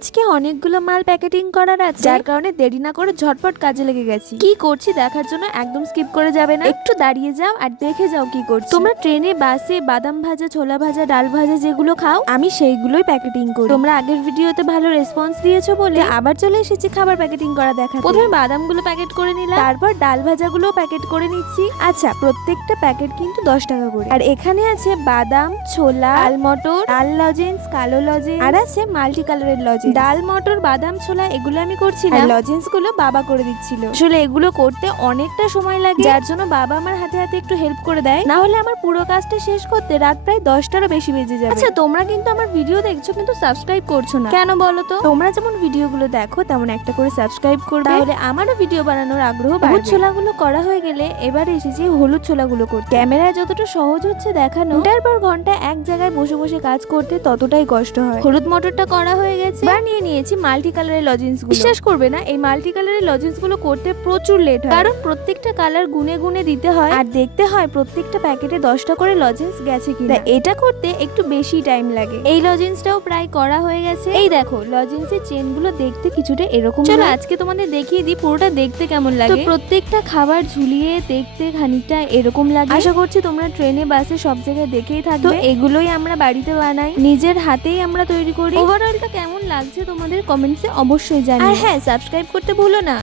আজকে অনেকগুলো মাল প্যাকেটিং করার আছে, যার কারণে দেরি না করে ঝটপট কাজে লেগে গেছি। কি করছি দেখার জন্য একদম স্কিপ করে যাবে না, একটু দাঁড়িয়ে যাও আর দেখে যাও কি করছি। তোমরা ট্রেনে বাসে বাদাম ভাজা, ছোলা ভাজা, ডাল ভাজা যেগুলো খাও, আমি সেইগুলোই প্যাকেটিং করি। তোমরা আগের ভিডিওতে ভালো রেসপন্স দিয়েছো বলে আবার চলে এসেছি খাবার প্যাকেটিং করা দেখা। প্রথমে বাদামগুলো প্যাকেট করে নিলাম, তারপর ডাল ভাজাগুলো প্যাকেট করে নিচ্ছি। আচ্ছা, প্রত্যেকটা প্যাকেট কিন্তু 10 টাকা করে। আর এখানে আছে বাদাম, ছোলা, লাল মটর, লাল লজেন্স, কালো লজেন্স, আর আছে মাল্টি কালারের লজেন্স। ডাল মটর, বাদাম, ছোলা এগুলো আমি করছিলাম, লজেন্স গুলো বাবা করে দিচ্ছিল। আসলে এগুলো করতে অনেকটা সময় লাগে, যার জন্য বাবা আমার হাতে হাতে একটু হেল্প করে দেয়, না হলে আমার পুরো কাজটা শেষ করতে রাত প্রায় 10টারও বেশি বেজে যাবে। আচ্ছা, তোমরা কিন্তু আমার ভিডিও দেখছো কিন্তু সাবস্ক্রাইব করছো না কেন বলো তো? তোমরা যেমন ভিডিওগুলো দেখো তেমন একটা করে সাবস্ক্রাইব করবে, তাহলে আমারও ভিডিও বানানোর আগ্রহ বাড়বে। হলুদ ছোলাগুলো করা হয়ে গেলে এবার এসেছি হলুদ ছোলাগুলো করতে। ক্যামেরায় যতটা সহজ হচ্ছে দেখানো, ঘন্টার পর ঘন্টা এক জায়গায় বসে বসে কাজ করতে ততটাই কষ্ট হয়। হলুদ মটরটা করা হয়ে গেছে, এবার নিয়ে নিয়েছি মাল্টি কালারের লজেন্স গুলো। বিশ্বাস করবে না, এই মাল্টি কালারের লজেন্স গুলো করতে প্রচুর লেট হয়, কারণ প্রত্যেকটা কালার গুনে গুনে দিতে হয় আর দেখতে হয় প্রত্যেকটা প্যাকেটে 10টা করে লজেন্স গেছে কিনা। এটা করতে একটু বেশি টাইম লাগে। এই লজেন্সটাও প্রায় করা হয়ে গেছে। এই দেখো, লজেন্সের চেন গুলো দেখতে কিছুটা এরকম। চলো আজকে তোমাদের দেখিয়ে দিই পুরোটা দেখতে কেমন লাগে। তো প্রত্যেকটা খাবার ঝুলিয়ে দেখতে খানিকটা এরকম লাগে। আশা করছি তোমরা ট্রেনে বাসে সব জায়গায় দেখেই থাকবে। তো এগুলোই আমরা বাড়িতে বানাই, নিজের হাতেই আমরা তৈরি করি। ওভারঅলটা কেমন লাগছে তোমাদের কমেন্টসে অবশ্যই জানিও। আর হ্যাঁ, সাবস্ক্রাইব করতে ভুলো না।